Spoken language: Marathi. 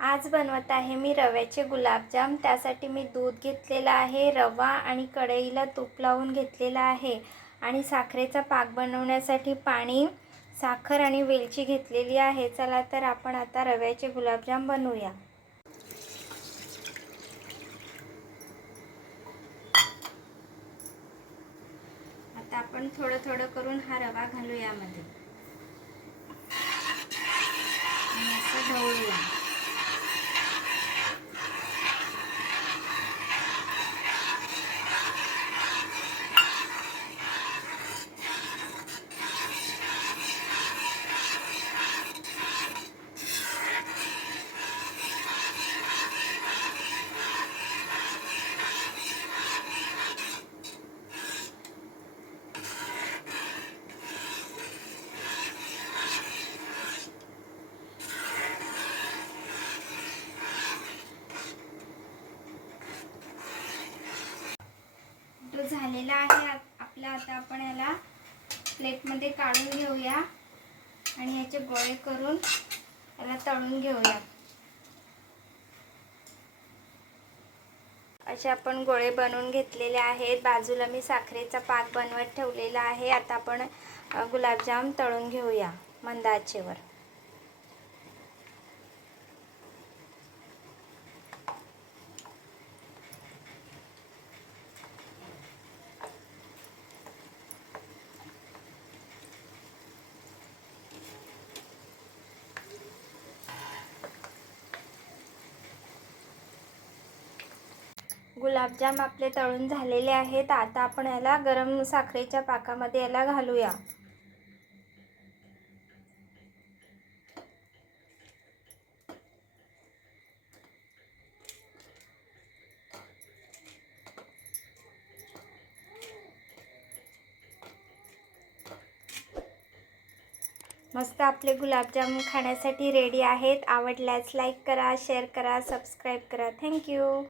आज बनवत आहे मी रव्याचे गुलाबजाम। त्यासाठी मी दूध घेतलेला आहे, रवा आणि कढईला तूप लावून घेतलेला आहे आणि साखरेचा पाक बनवण्यासाठी पाणी, साखर आणि वेलची घेतलेली आहे। चला तर आपण आता रव्याचे गुलाबजाम बनवूया। आता आपण थोडं थोडं करून हा रवा घालू यामध्ये आणि असं ढवळूया। तो झालेला आहे आपला। आता आपण याला प्लेटमध्ये काढून घेऊया आणि याचे गोळे करून याला तळून घेऊया। असे आपण गोळे बनवून घेतलेले आहेत। बाजूला मी साखरेचा पाक बनवत ठेवलेला आहे। आता आपण गुलाबजाम तळून घेऊया मंद आचेवर। गुलाबजाम आपले तळून झालेले आहेत। आता आपण याला गरम साखरेच्या पाकामध्ये याला घालूया। मस्त आपले गुलाबजाम खाण्यासाठी रेडी आहेत। आवडल्यास लाईक करा, शेअर करा, सबस्क्राईब करा। थँक्यू।